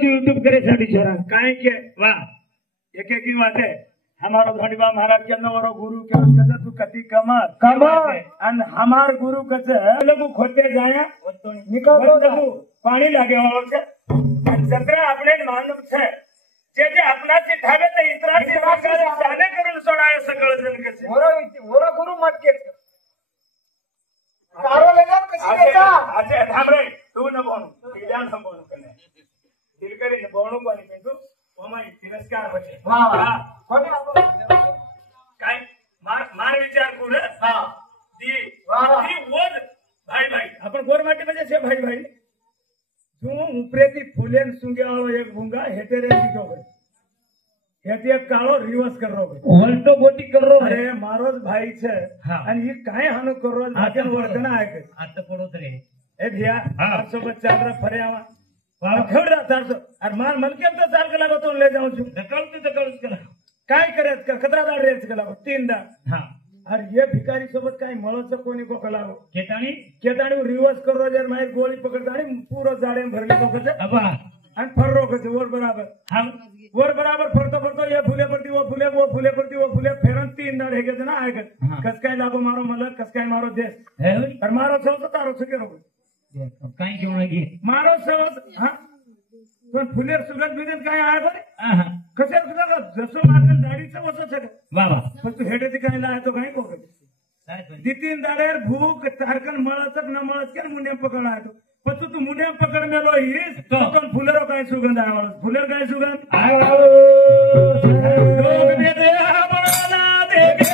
YouTube करे साड़ी छोरा काहे के वाह एक एक बात है हमारो धोनीबा महाराज के नवरो गुरु के कदा तू कति कमर अन हमार गुरु कसे लोग खोटे जाया निकल पानी लागे वालो छे जत्रा आपणे मानव छे जे जे अपनाची ठावे ते इतराची वाकर जाने करून सोडाय सकळ जन कसे मोरा गुरु मत के तारो लेना कशी देता अच्छा थांब रे तू न बोलू तिला न बोलू कने दिल करे न बोलू कोणी पे तू ओमय तिरस्कार होते वाह कोणी काय मार विचार कोण हां दी दी वोज भाई भाई आपण गोरमाटी म्हणजे छे भाई भाई जो उपरेती फुलेन सुंग्यावाळो एक भुंगा हेटेरे नीटो हेते एक काळो रिवर्स कररो वल्टो गोटी कररो अरे मारोज भाई छे आणि ही काय हानो कररो आजन वर्धना आहे के आता पडो तरे ए भिया 850 रा फरे आवा वाव खेवडा 400 अरे मार मन केम तो चाल के लागो तो ले जाऊ छु दकळूच केला काय करत का कतरा दाड रेच केला 3 दा हां अरे ये भिकारी सोबत काय मळच कोणी को कलावो केताणी रिवर्स कररो जर माय गोळी पकडताणी पूरो जाडे भरले लोकच अबा आणि फररो कस वर बराबर हां वर बराबर फरतो ये फुले पड़ती वो फुले पड़ती वो फुले फेरन 3 दाड हेगे ना आगे कस काय लागो मारो मलक कस काय मारो देश और मारो सव तो तारो सके रो काय घेऊन गे मारो सव हां पण फुलेर सुगंध बिगंध काय आहे बरे कसे सुद्धा जसो लागल दाढीचं वसो छे बाबा फक्त हेडेती काय लाय तो काय कोक दी 3 दाडेर भूक तारकन मळचक न मळच के मुंडे पकडाय तो पण तू मुंडे पकड मेलो हीस तो फुलेरो काय सुगंध आहे फुलेर काय सुगंध लोग दे दे बळाला देगे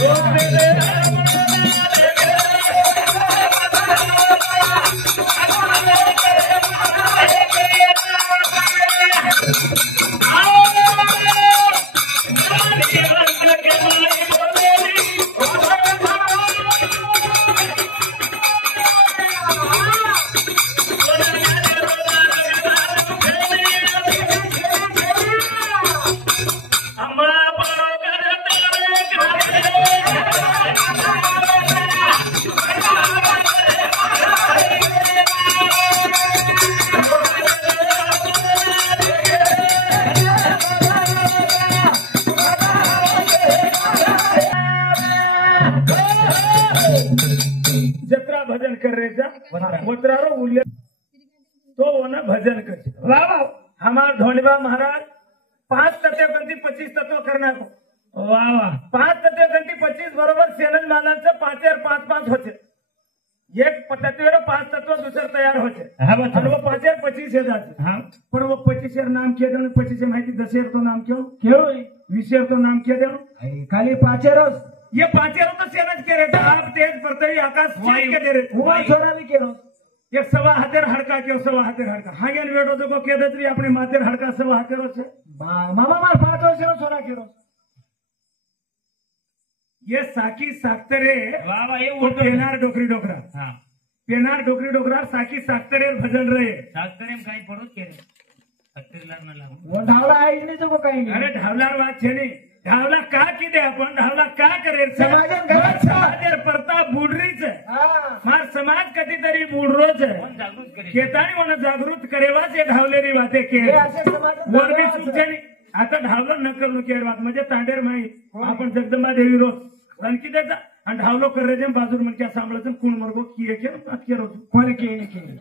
लोग दे दे जत्रा भजन कर रहे जा वत्रारो उल्ले तो वना भजन कर वाह हमार धोनीबा महाराज 5 तत्व गंती 25 तत्व करना को वाह वाह 5 तत्व गंती 25 बरोबर सेनज मालांचं 5 होते एक तत्वेरो 5 तत्व दुसर तयार होते आणि वो 5 25 हे जाते हां पण वो 25 नाम के देन 25 माहिती 10 तो नाम क्यों केळो 20 तो नाम के देन खाली 5 ये 5 तो सेनज के रहता आप तेज परतई आकाश चीज के दे रे हुआ छोरा भी केरो ये सवा हाथेर हड़का के सवा हाथेर हड़का हागेन वेडो जो के देतरी अपने माथेर हड़का सवा हाथेरो छे मामा मार 5 वर्षेरो छोरा केरो ये साकी साक्तरे वाह वाह ये वो पेनार डोकरी डोकरा हां पेनार डोकरी डोकरा साकी साक्तरे भजन रहे साक्तरेम काही पडोत के साक्तरेला न लागो वो ढावला आई ने जो काही नहीं अरे ढावलार बात छे नहीं ढावला का किदे आपण ढावला का करे समाजर परता बुडरीच मार समाज कधीतरी बुडरोच केतानी मन जागृत करेवाच हे ढावलेरी वाते के वरवी सुचेनी आता ढावलं न करू केड वात म्हणजे तांडेर माई आपण जगदंबा देवी रोज रणकी देता आणि ढावलो कर रे बाजूर मन क्या सांभळच कोण मरगो की एक बात केरो कोण के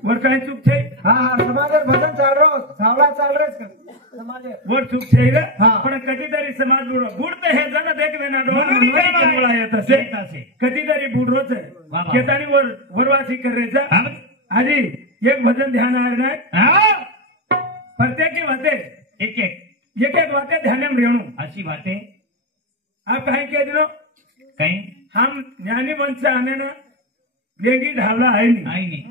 वर काय चूक छे हां समाजर भजन चाल रो सावला चाल रेच समाज वर चूक छे रे पण कधीतरी समाज बुडते हे जण देखवे ना डोंगरी केवळा येत असे कधीतरी बुडरोच केतानी वर वरवासी कर रेचा आजी एक भजन ध्यान आहे ना हां प्रत्येकी वाते एक बातें ध्यान में रेणु अच्छी बातें आप कहीं कह दिलो कहीं हम ज्ञानी मन से आने ना लेगी ढाला है नहीं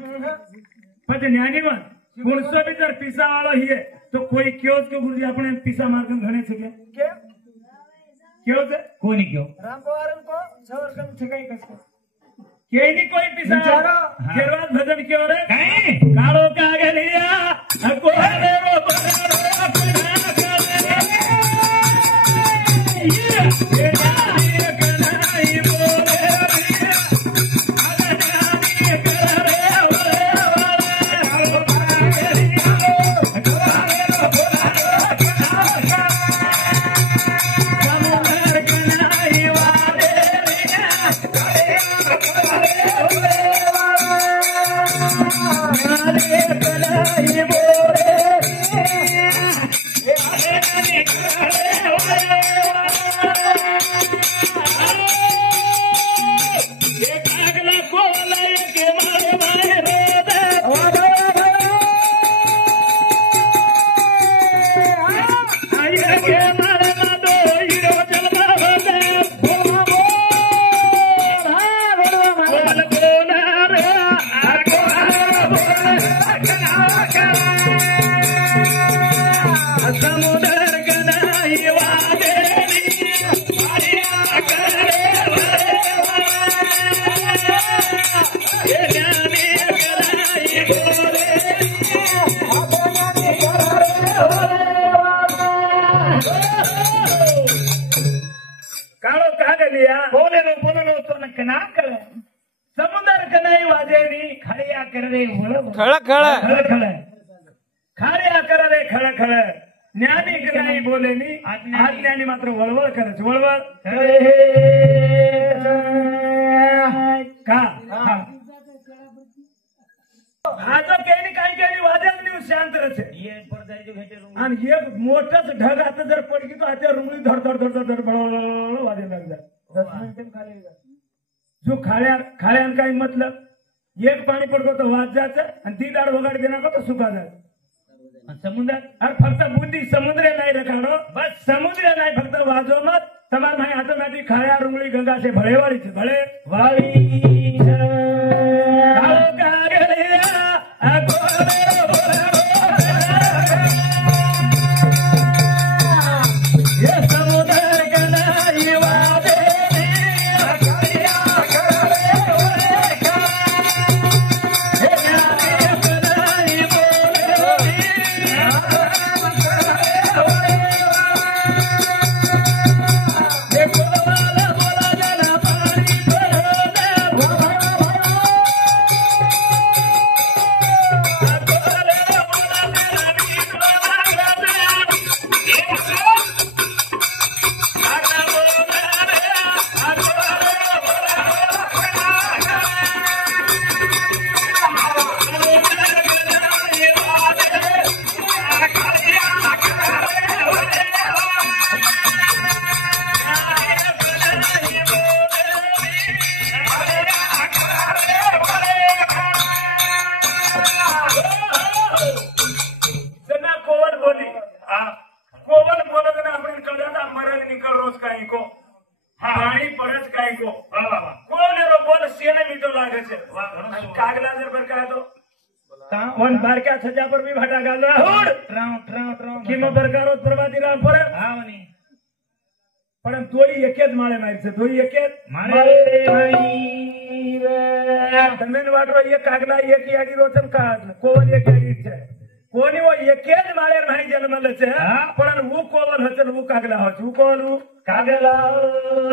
पर ज्ञानी मन गुणसो भी जर पिसा वाला ही है तो कोई क्यों उसको गुरुजी अपने पिसा मार्गम घने से क्या क्यों से कोई नहीं क्यों राम को सवर्गम ठिकाई कसको के नहीं कोई पिसा केरवाद भजन क्यों रे कहीं कालो का गलिया को रे रो ये काळो का गलिया बोलेलो तो न कना कळ समुद्र कनाई वाजेनी खळिया करे वळ खळ खळ खळ खळ खाळिया करे खळ खळ ज्ञानी कनाई बोलेनी अज्ञानी मात्र वळवळ करच वळवळ का आज केली काय केली वाजत नाही शांत रचे आणि एक मोठच ढग आता जर पडकी तो आता रुंगळी धड धड धड धड धड वाजे लागतात जो खाळ्यान काय मतलब एक पाणी पडतो तो वाजायचं आणि ती दाड वगाड देणार का तो सुका जायचं समुद्र अरे फक्त बुद्धी समुद्र नाही रखाडो बस समुद्र नाही फक्त वाजो मत તમાર ભાઈ ऑटोमेटिक ખાયા રૂંગળી ગંગા છે ભળે વાળી છે ભળે વાળી છે કાળો કાગળિયા આ ગોળો એ સમુદ્ર કનાઈ વાદે કાળિયા કરે ઓળખા એ જ્ઞાની કનાઈ બોલે बारक्या छजा पर भी भाटा गालो हुड किमो बरकारो प्रभाती राम पर हावनी पण तोही एकेच माळे मारছে तोही एकेच माळे तमेन वाटरो एक कागला एक याडी रोचन काढलं कोवल एक याडी છે कोणी वो एकेच माळे नाही जन्मले છે पण वो कोवल हचन वो कागला होच वो कोवल कागला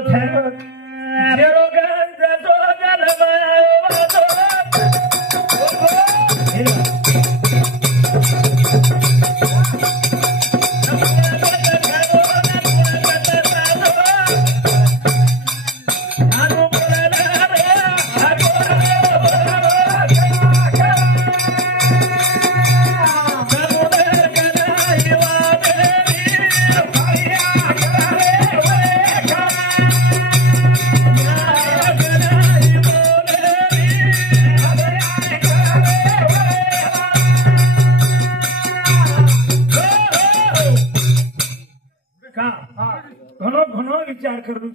છે जेरो गंज जो जलमायो विचार करू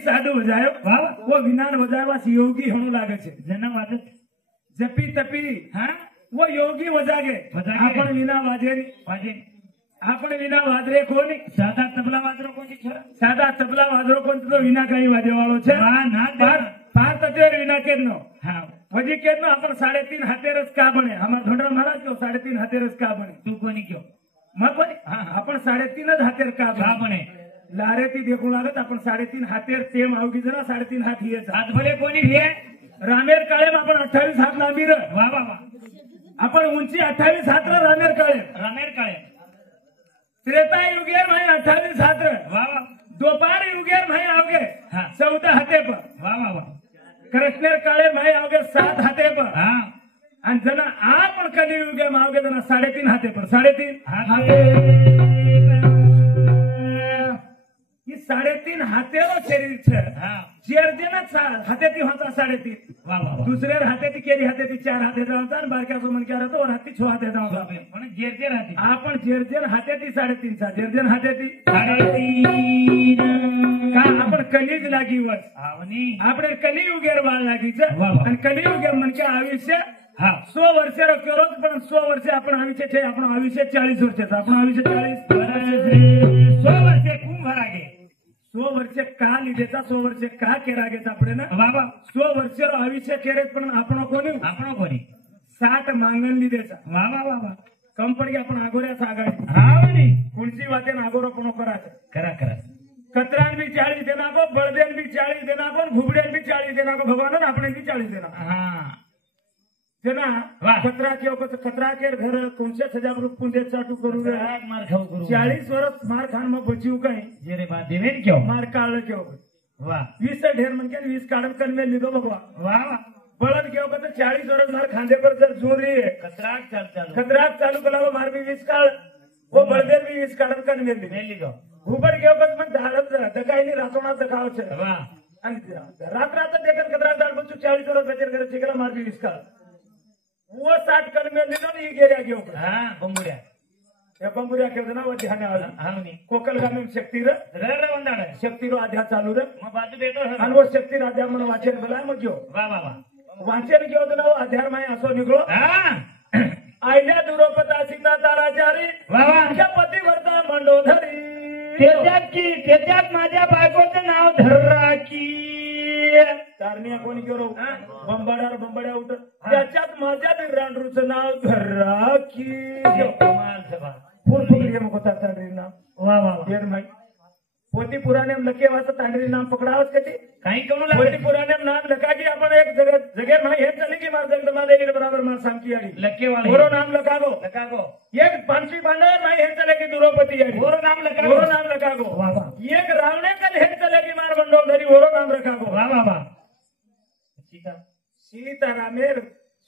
साधु बजायो वो विनान बजावा योगी होने लागे छे जन्म आदत जपी तपी हाँ वो योगी वजागे आपण विना वाजे आपण विना वाजरे कोणी साधा तबला वाजरो कोणी साधा तबला वाजरो कोण तो विना काही वाजे वाळो छे पार तत्वेर विना केनो हाँ वजी केनो आपण 3.5 हातेरच का बने हमार धोंडरा महाराज को 3.5 हातेरच का बने तू कोणी क्यों मग कोणी हाँ आपण 3.5 हातेर का बने लारे ती देखू लागत आपण 3.5 हातेर सेम आवगी जरा 3.5 हात हिये हात भले कोणी हिये रामेर काळे आपण 28 हात लांबी र वा वा वा आपण उंची 28 हात र रामेर काळे त्रेता युगेर भाई 28 छात्र वाह दोपार युगेर भाई आओगे 14 हाथे पर वाह वाह वाह कृष्णेर काळे भाई आओगे 7 हाथे पर आणि जना आपण कधी युगे आओगे जना 3.5 हाथे पर 3.5 3.5 हाथेरो शरीर छे जेरजेना हाथेती होता 3.5 वाह वाह दुसरे हाथेती केली हाथेती 4 हाथे जावता आणि बारक्यासो मन केला तो हाती 6 हाथे जावता पण जेरजेर हाती आपण जेरजेर हाथेती 3.5 चा जेरजेर हाथेती 3.5 का आपण कलीज लागी वस आवनी આપણે કલિયુગેર વાળ લાગી છે અને કલિયુગે મન કે આયુષ્ય 100 વર્ષે રોક્યો પણ 100 વર્ષે આપણો આયુષ્ય છે આપણો આયુષ્ય 40 વર્ષ છે આપણો આયુષ્ય 40 100 વર્ષે કુંભ લાગે 100 વર્ષે કા લીધેતા 100 વર્ષે કા કેરાગેતા આપણે ને બાબા 100 વર્ષેરો આયુષ્ય કેરે પણ આપણો કોની 60 માંગણ લીધેતા વાહ વાહ વાહ કમ પડી ગયા પણ આગોર્યા સાગાડી આવની કુણસી વાતે આગોરો પણ કરા કરા कतरान भी 40 देना को बड़देन भी 40 देना को भूबड़ेन भी 40 देना को भगवान अपने भी 40 देना हाँ जना कतरा के घर कौन से सजा रूप पुंजे चाटू करू मार खाऊ करू 40 वर्ष मार खान में बच्यू कहीं जे रे बात देवेन क्यों मार काल क्यों वाह 20 से ढेर मन के 20 काढन कन में लीधो भगवान वाह बळद क्यों तो 40 वर्ष मार खांदे पर जर जोर रही है कतराक चालू कलावा मार भी 20 काळ वो बळदेन भी 20 काढन कन में लीधो ऊपर गयो बस मन धारत दकाईनी रातोना दकाव छे वाह आणि रात रात देखन कतरा दाल बच्चू 40 वर्ष बचर करे चिकला मार भी 20 काळ वो 60 कन में लीधो नी गेऱ्या गयो हां बंबुड्या या बंबुड्या केवदो ना वो ध्यान आला हां कोकल गामे शक्ती रे वंदाडा शक्ती रो आध्या चालू रे म बाजू बेटो आणि वो शक्ती राजा मन वाचन बोला मग गयो वाह वाह वाह वाचन गयो तो ना आधार माय असो निघलो हां आईल्या दुरोपता सीता ताराचारी वाह वाह क्या पतिव्रता मंडोधरी त्याच्यात माझ्या बायकोचं नाव धर्रा की तारण्या कोणी केलो बंबाड्या उठ त्याच्यात माझ्या रांडरूचं नाव धर्रा की मग होता तांडरी नाम वा वा देर माई पोती पुराने लके वाचा तांडरी नाम पकडावच कधी काही करू पोती पुराने नाम लका की आपण एक जगह माई हे चली की मार जगदमा देगी बराबर मार सांगती आली लके वाले मोरो नाम लगागो एक पांचवी बांधर माई हे चले की दुरोपती आली मोरो नाम लगागो वाह वाह एक रावणे कल हे चले की मार मंडोधरी मोरो नाम रखागो वाह वाह वाह सीतारामेर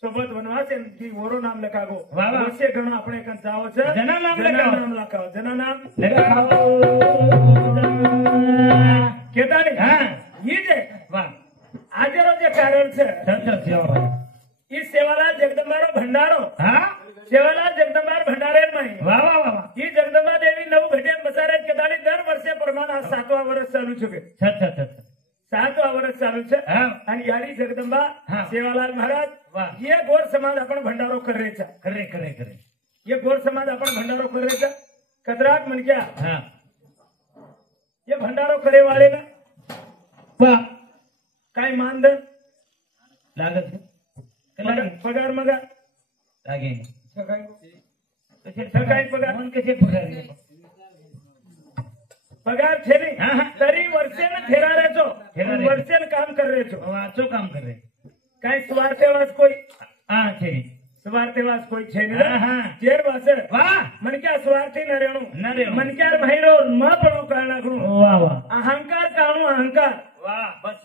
सोबत वनवास की ओरो नाम लखागो वर्षे गणो આપણે કન જાવો છે जना नाम લખાવો जना नाम લખાવો કેતાની હા ઈ જે વાહ આજરો જે કારણ છે ઈ સેવાલાલ જગદંબારો ભંડારો હા સેવાલાલ જગદંબાર ભંડારે માં વાહ વાહ વાહ ઈ જગદંબા દેવી નવ ઘટે બસારે કેતાની દર વર્ષે પ્રમાણ આ 7વા વર્ષ ચાલુ છે 7वा वर्ष चालू છે आणि यारी जगदंबा सेवालाल महाराज ये गोर समाज आपण भंडारो करायचा करे ये गोर समाज आपण भंडारो करायचा कतराक म्हण क्या ये भंडारो करे वाले ना काय मानधन लागत पगार मगा लागे सकाळी पगार कसे पगार पगार छे तरी वर्षेन थेरारेचो वर्षेन काम करेचो वाचो काम करे काय स्वार्थेवास कोई हां छे स्वार्थेवास कोई छे ने हां जेर वासे वाह मन क्या स्वार्थी न रेणु मन क्या भाईरो न पडो कारणा करू वाह वाह अहंकार काणू अहंकार वाह बस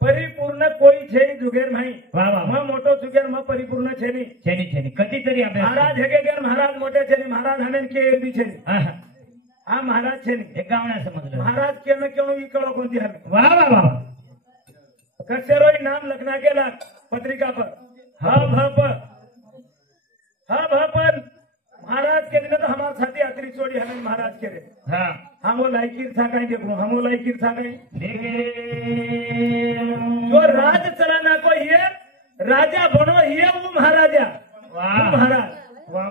परिपूर्ण कोई छे जुगेर नाही वाह वाह म मोटो जुगेर म परिपूर्ण छे नी कधी तरी आपण महाराज हेगेगर महाराज मोठे छे नी महाराज हनेन के एरबी छे हां हा महाराज छे एक गावना समजलं महाराज केन केणो ई कळो कोणती हवे वाह वाह वाह कचेरोई नाम लखना गेला पत्रिका पर हा भपर महाराज के दिन तो हमार साथी आखरी छोड़ी हमें महाराज के रे हां हम वो लायकीर था कहीं देखो हम वो लायकीर था कहीं देखे जो राज चलाना को ये राजा बनो ये वो महाराजा वाह महाराज वाह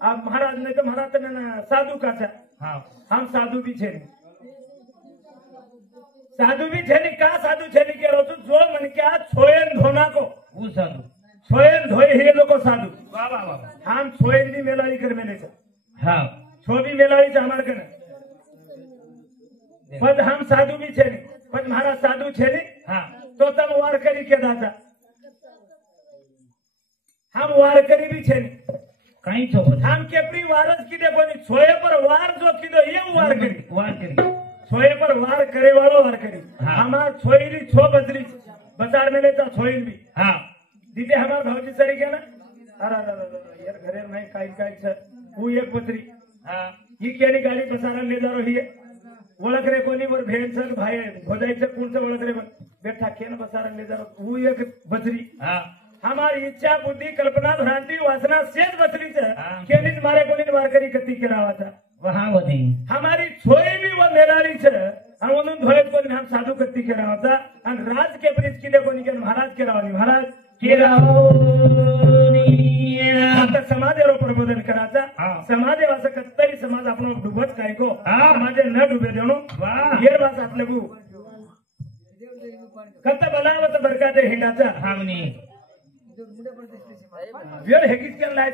आप महाराज नहीं तो महाराज तो ना साधु का था हाँ हम साधु भी छे का साधु छे के रो जो मन क्या छोयन धोना को वो साधु छोयन धोए हे लोग साधु वाह वाह वाह हम छोयन भी मेलाड़ी कर मेले छे हां छो भी मेलाड़ी छे हमार कने पद हम साधु भी छे पद महाराज साधु छे हां तो तम वार करी के दादा हम वार करी भी छे कहीं छो हम केपरी वारस की देखो छोए पर वार जो वार करे वालो वार करी हमार छोईली छो बजरी बचार में लेता छोईल भी दीदी हमार भावजी सरी क्या ना अरे यार घरे नहीं काय वो एक बजरी ही केली गाडी बसारा ले जा रही है ओळख रे कोणी वर भेंडचं भाई भोजायचं कोणचं ओळख रे बेठा केन बसारा ले जा वो एक बजरी हमारी इच्छा बुद्धि कल्पना भ्रांति वासना शेष बचली केनीच मारे कोणी मारकरी कती केलावाचा वहां वधी हमारी छोई भी वो मेलाड़ी आणि म्हणून धोळेत कोणी हम साधू कती केलावाचा आणि राज के प्रीत किले कोणी के महाराज केलावानी महाराज आता समाजावर प्रबोधन करायचा समाजे वाचा कत्तरी समाज आपण डुबत काय को समाजे न डुबे देणो हेर वाच आपले गु कत्त बनावत बरकाते हिंडाचा हावनी वेळ हेकीच केला